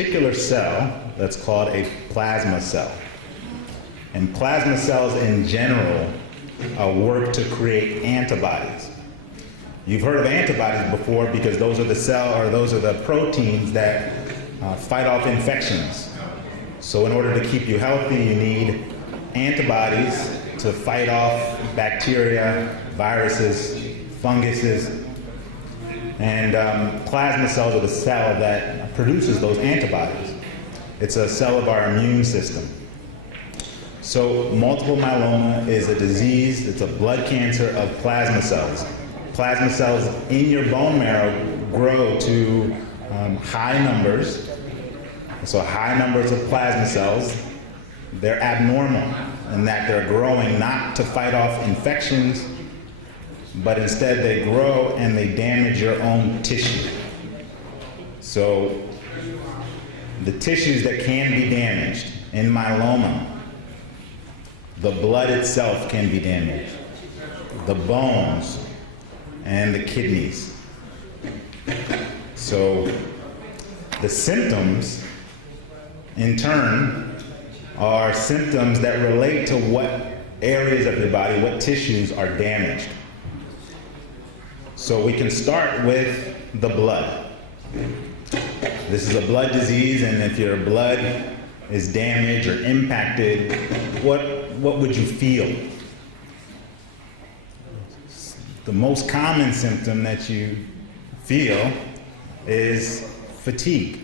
particular cell that's called a plasma cell. And plasma cells in general work to create antibodies. You've heard of antibodies before because those are the proteins that fight off infections. So in order to keep you healthy, you need antibodies to fight off bacteria, viruses, funguses. And plasma cells are the cell that produces those antibodies. It's a cell of our immune system. So multiple myeloma is a disease, it's a blood cancer of plasma cells. Plasma cells in your bone marrow grow to high numbers. So high numbers of plasma cells, they're abnormal in that they're growing not to fight off infections, but instead they grow and they damage your own tissue. So the tissues that can be damaged in myeloma, the blood itself can be damaged, the bones, and the kidneys. So the symptoms, in turn, are symptoms that relate to what areas of your body, what tissues are damaged. So we can start with the blood. This is a blood disease, and if your blood is damaged or impacted, what would you feel? The most common symptom that you feel is fatigue.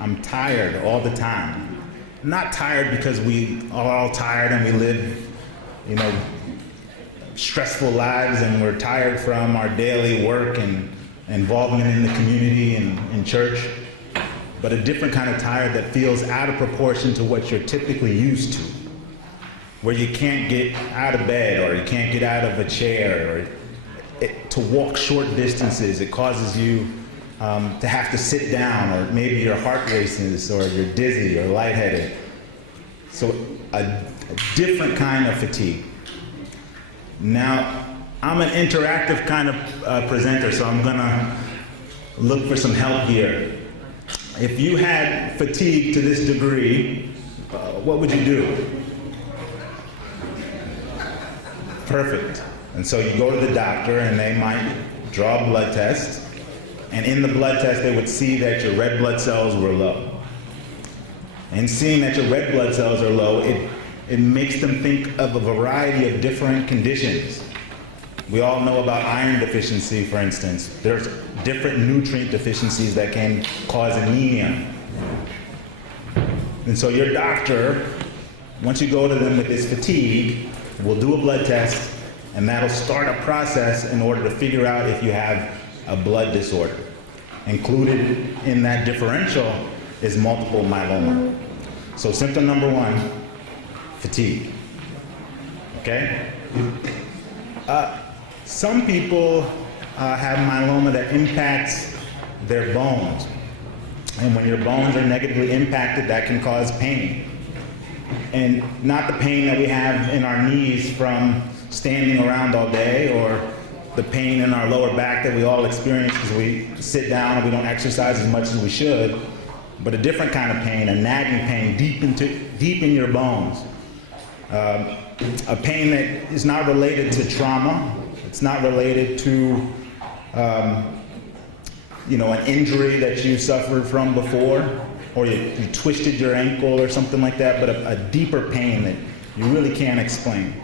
I'm tired all the time. Not tired because we are all tired and we live, stressful lives and we're tired from our daily work and involvement in the community and in church, but a different kind of tired that feels out of proportion to what you're typically used to, where you can't get out of bed or you can't get out of a chair or to walk short distances. It causes you to have to sit down, or maybe your heart races or you're dizzy or lightheaded. So a different kind of fatigue. Now, I'm an interactive kind of presenter, so I'm gonna look for some help here. If you had fatigue to this degree, what would you do? Perfect. And so you go to the doctor and they might draw a blood test, and in the blood test they would see that your red blood cells were low. And seeing that your red blood cells are low, it makes them think of a variety of different conditions. We all know about iron deficiency, for instance. There's different nutrient deficiencies that can cause anemia. And so your doctor, once you go to them with this fatigue, will do a blood test, and that'll start a process in order to figure out if you have a blood disorder. Included in that differential is multiple myeloma. So symptom number one, fatigue. Okay? Some people have myeloma that impacts their bones. And when your bones are negatively impacted, that can cause pain. And not the pain that we have in our knees from standing around all day, or the pain in our lower back that we all experience because we sit down and we don't exercise as much as we should, but a different kind of pain, a nagging pain deep in your bones. A pain that is not related to trauma. It's not related to an injury that you suffered from before, or you twisted your ankle or something like that, but a deeper pain that you really can't explain.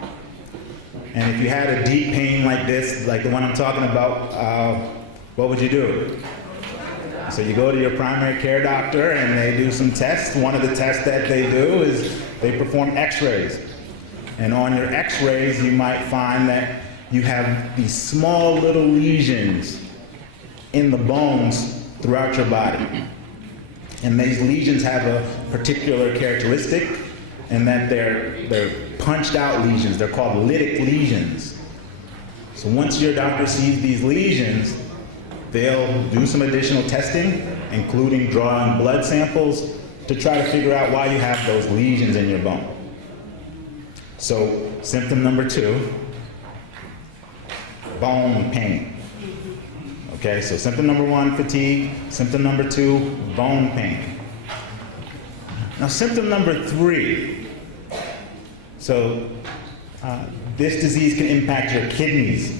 And if you had a deep pain like this, like the one I'm talking about, what would you do? So you go to your primary care doctor and they do some tests. One of the tests that they do is they perform x-rays. And on your x-rays, you might find that you have these small little lesions in the bones throughout your body. And these lesions have a particular characteristic in that they're punched out lesions. They're called lytic lesions. So once your doctor sees these lesions, they'll do some additional testing, including drawing blood samples, to try to figure out why you have those lesions in your bone. So symptom number two, bone pain. Okay, so symptom number 1, fatigue. Symptom number 2, bone pain. Now symptom number 3, so this disease can impact your kidneys.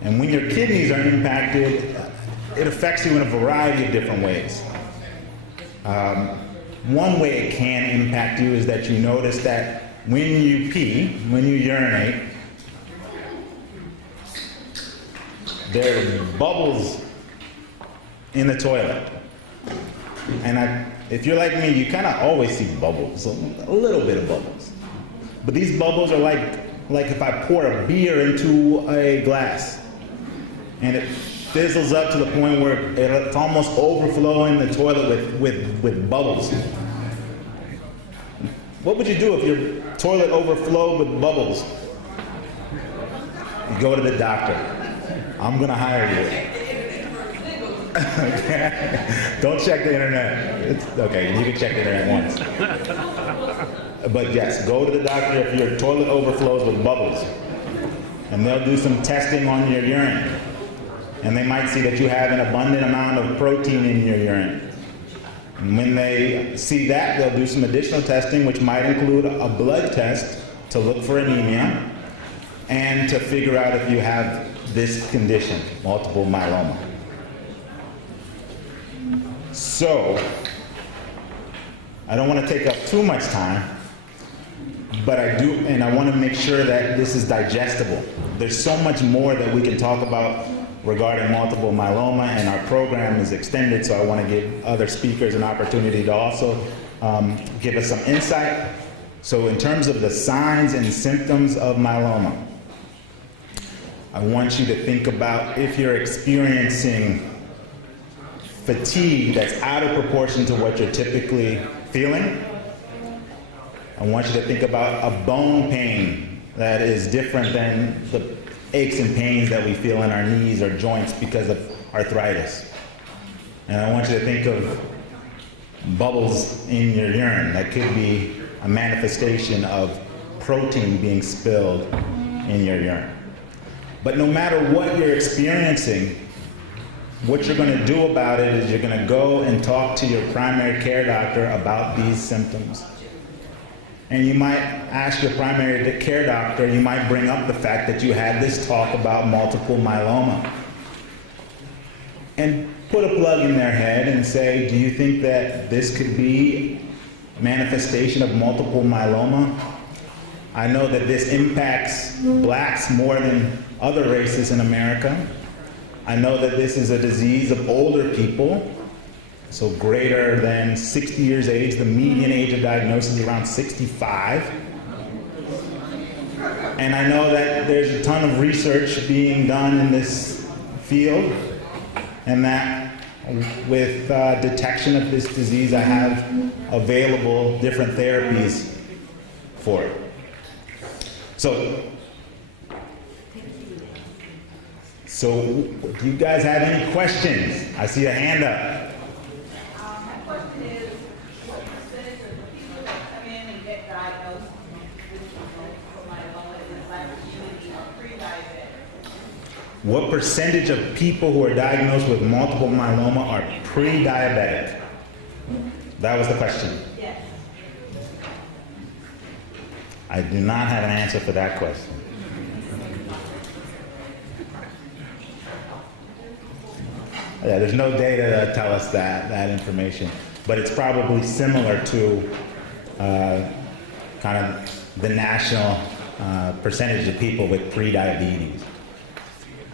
And when your kidneys are impacted, it affects you in a variety of different ways. One way it can impact you is that you notice that when you pee, when you urinate, there are bubbles in the toilet. And if you're like me, you kind of always see bubbles, a little bit of bubbles. But these bubbles are like if I pour a beer into a glass and it fizzles up to the point where it's almost overflowing the toilet with bubbles. What would you do if your toilet overflowed with bubbles? You go to the doctor. I'm gonna hire you. Okay. Don't check the internet. It's okay, you can check the internet once. But yes, go to the doctor if your toilet overflows with bubbles. And they'll do some testing on your urine. And they might see that you have an abundant amount of protein in your urine. And when they see that, they'll do some additional testing, which might include a blood test to look for anemia and to figure out if you have this condition, multiple myeloma. So, I don't want to take up too much time, but I do, and I want to make sure that this is digestible. There's so much more that we can talk about regarding multiple myeloma, and our program is extended, so I want to give other speakers an opportunity to also give us some insight. So in terms of the signs and symptoms of myeloma, I want you to think about if you're experiencing fatigue that's out of proportion to what you're typically feeling. I want you to think about a bone pain that is different than the aches and pains that we feel in our knees or joints because of arthritis. And I want you to think of bubbles in your urine. That could be a manifestation of protein being spilled in your urine. But no matter what you're experiencing, what you're going to do about it is you're going to go and talk to your primary care doctor about these symptoms. And you might ask your primary care doctor, you might bring up the fact that you had this talk about multiple myeloma. And put a plug in their head and say, do you think that this could be a manifestation of multiple myeloma? I know that this impacts blacks more than other races in America. I know that this is a disease of older people. So greater than 60 years age, the median age of diagnosis is around 65. And I know that there's a ton of research being done in this field, and that with detection of this disease, I have available different therapies for it. So do you guys have any questions? I see a hand up. What percentage of people who are diagnosed with multiple myeloma are pre-diabetic? That was the question. Yes. I do not have an answer for that question. Yeah, there's no data to tell us that information, but it's probably similar to kind of the national percentage of people with pre-diabetes.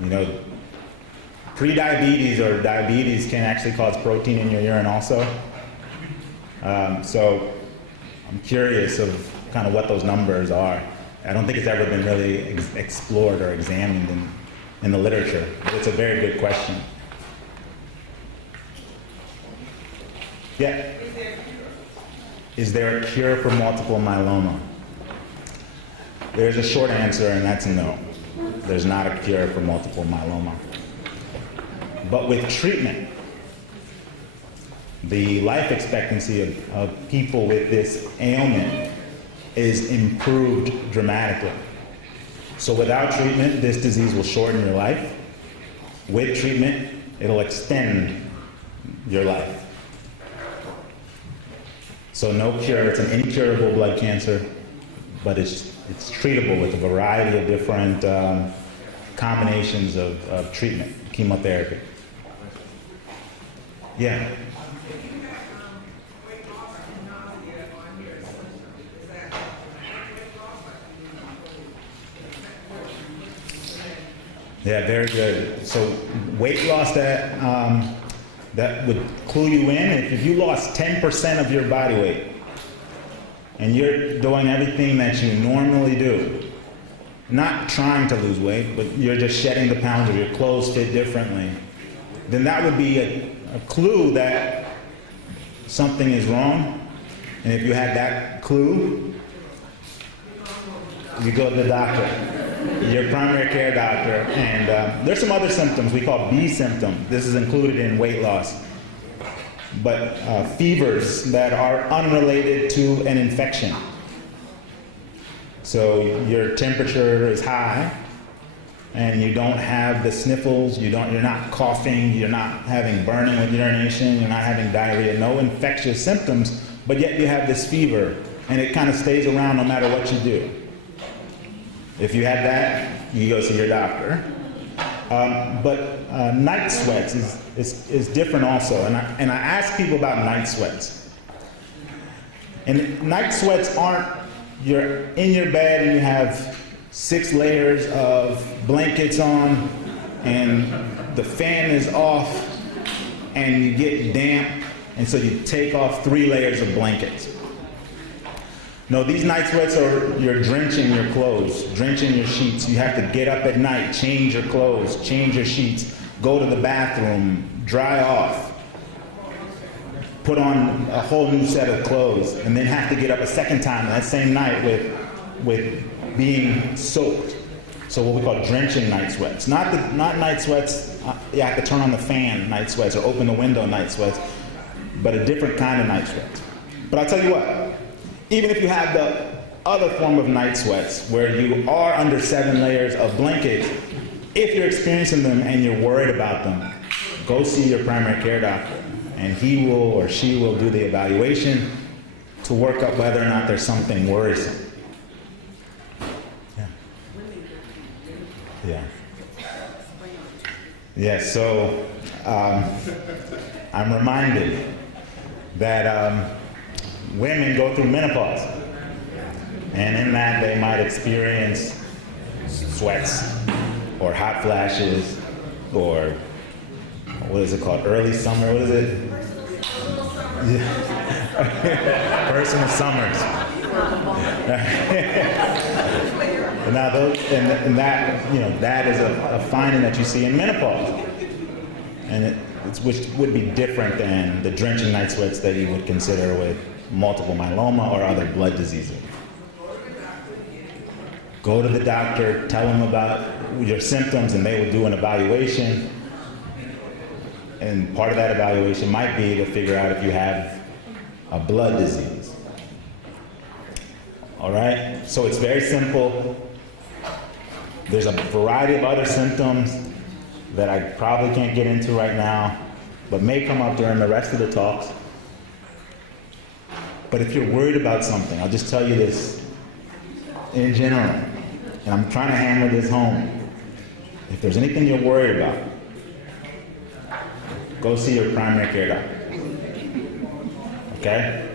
You know, pre-diabetes or diabetes can actually cause protein in your urine also. So I'm curious of kind of what those numbers are. I don't think it's ever been really explored or examined in the literature, but it's a very good question. Yeah? Is there a cure for multiple myeloma? There's a short answer, and that's no. There's not a cure for multiple myeloma. But with treatment, the life expectancy of people with this ailment is improved dramatically. So without treatment, this disease will shorten your life. With treatment, it'll extend your life. So no cure, it's an incurable blood cancer, but it's treatable with a variety of different combinations of treatment, chemotherapy. Yeah. Yeah, very good. So weight loss, that would clue you in. If you lost 10% of your body weight and you're doing everything that you normally do, not trying to lose weight, but you're just shedding the pounds or your clothes fit differently, then that would be a clue that something is wrong. And if you had that clue, you go to the doctor, your primary care doctor, and there's some other symptoms we call B symptoms. This is included in weight loss. But fevers that are unrelated to an infection. So your temperature is high, and you don't have the sniffles, you're not coughing, you're not having burning with urination, you're not having diarrhea, no infectious symptoms, but yet you have this fever, and it kind of stays around no matter what you do. If you had that, you go see your doctor. But night sweats is different also, and I ask people about night sweats. And night sweats aren't, you're in your bed and you have 6 layers of blankets on, and the fan is off, and you get damp, and so you take off 3 layers of blankets. No, these night sweats are, you're drenching your clothes, drenching your sheets. You have to get up at night, change your clothes, change your sheets, go to the bathroom, dry off, put on a whole new set of clothes, and then have to get up a second time that same night with being soaked. So what we call drenching night sweats. Not night sweats, you have to turn on the fan night sweats or open the window night sweats, but a different kind of night sweats. But I'll tell you what, even if you have the other form of night sweats, where you are under 7 layers of blankets, if you're experiencing them and you're worried about them, go see your primary care doctor, and he will or she will do the evaluation to work up whether or not there's something worrisome. Yeah, so I'm reminded that women go through menopause, and in that they might experience sweats or hot flashes or what is it called, early summer, what is it? Personal summers. Now those, and that, you know, that is a finding that you see in menopause, and which would be different than the drenching night sweats that you would consider with multiple myeloma or other blood diseases. Go to the doctor, tell them about your symptoms, and they will do an evaluation. And part of that evaluation might be to figure out if you have a blood disease. All right? So it's very simple. There's a variety of other symptoms that I probably can't get into right now, but may come up during the rest of the talks. But if you're worried about something, I'll just tell you this in general, and I'm trying to hammer this home. If there's anything you're worried about, go see your primary care doctor. Okay?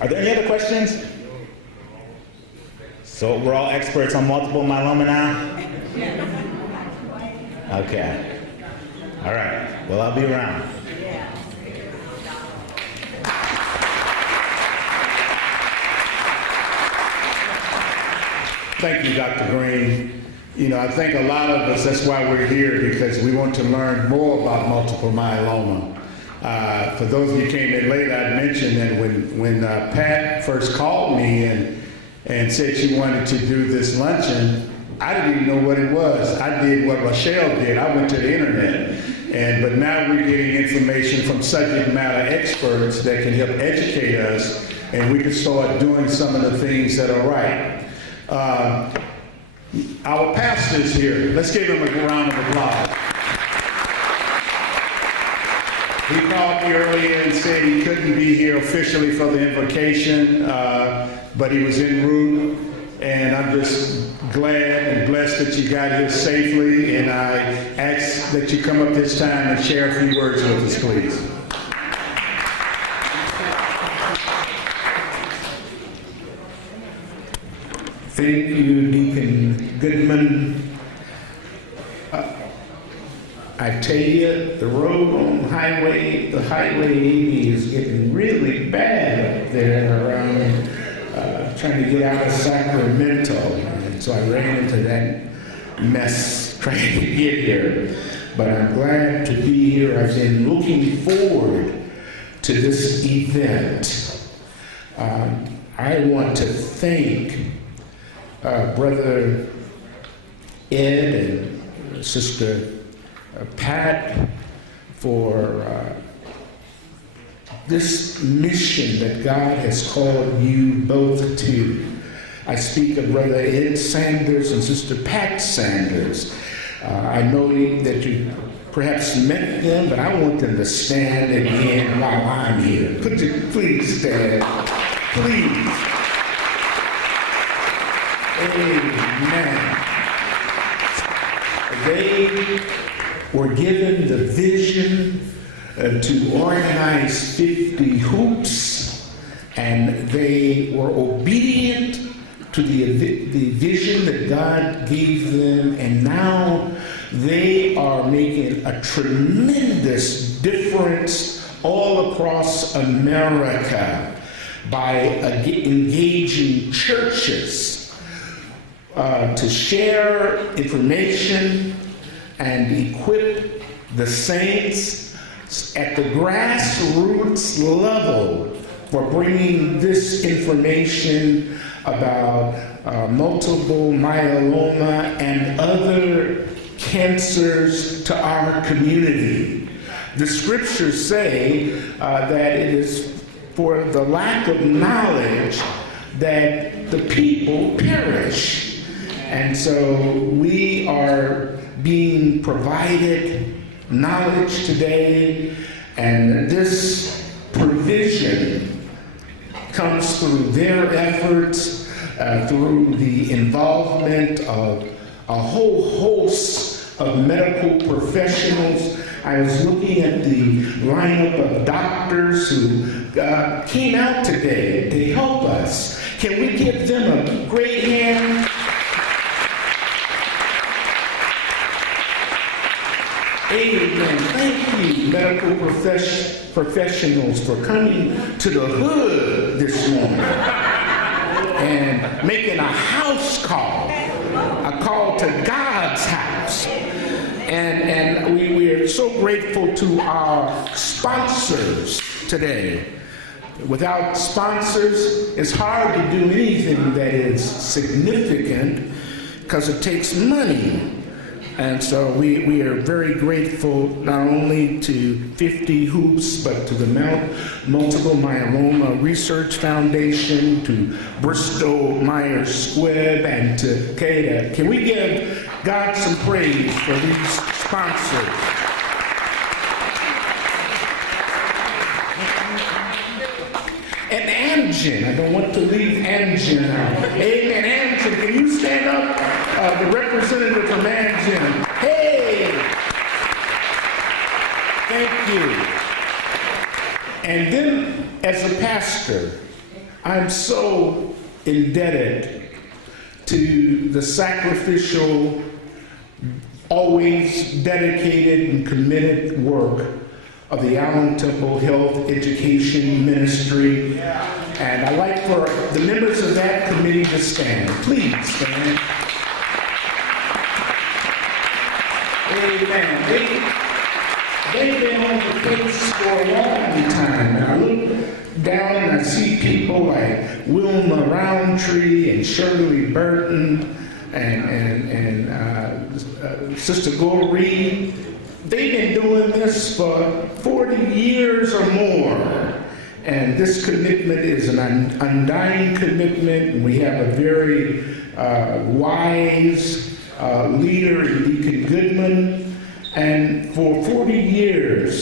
Are there any other questions? So we're all experts on multiple myeloma now? Okay. All right. Well, I'll be around. Thank you, Dr. Green. You know, I think a lot of us, that's why we're here, because we want to learn more about multiple myeloma. For those of you who came in late, I mentioned that when Pat first called me and said she wanted to do this luncheon, I didn't even know what it was. I did what Rochelle did. I went to the internet. But now we're getting information from subject matter experts that can help educate us, and we can start doing some of the things that are right. Our pastor is here. Let's give him a round of applause. He called me earlier and said he couldn't be here officially for the invocation, but he was en route, and I'm just glad and blessed that you got here safely, and I ask that you come up this time and share a few words with us, please. Thank you, Deacon Goodman. I tell you, the road on the Highway 80 is getting really bad up there around trying to get out of Sacramento. And so I ran into that mess trying to get here. But I'm glad to be here. I've been looking forward to this event. I want to thank Brother Ed and Sister Pat for this mission that God has called you both to. I speak of Brother Ed Sanders and Sister Pat Sanders. I know that you perhaps met them, but I want them to stand again while I'm here. Could you please stand? Please. Amen. They were given the vision to organize 50 hoops, and they were obedient to the vision that God gave them, and now they are making a tremendous difference all across America by engaging churches to share information and equip the saints at the grassroots level for bringing this information about multiple myeloma and other cancers to our community. The scriptures say that it is for the lack of knowledge that the people perish. And so we are being provided knowledge today, and this provision comes through their efforts, through the involvement of a whole host of medical professionals. I was looking at the lineup of doctors who came out today to help us. Can we give them a great hand? Amen. Thank you, medical professionals, for coming to the hood this morning and making a house call, a call to God's house. And we are so grateful to our sponsors today. Without sponsors, it's hard to do anything that is significant because it takes money. And so we are very grateful not only to 50 Hoops, but to the Multiple Myeloma Research Foundation, to Bristol Myers Squibb, and to CADA. Can we give God some praise for these sponsors? And Amgen, I don't want to leave Amgen out. Amen. Amgen, can you stand up? The representative from Amgen. Hey! Thank you. And then, as a pastor, I'm so indebted to the sacrificial, always dedicated and committed work of the Allen Temple Health Education Ministry. And I'd like for the members of that committee to stand. Please stand. Amen. They've been on the case for a long time. And I look down and I see people like Wilma Roundtree and Shirley Burton and Sister Goree. They've been doing this for 40 years or more. And this commitment is an undying commitment. And we have a very wise leader in Deacon Goodman. And for 40 years,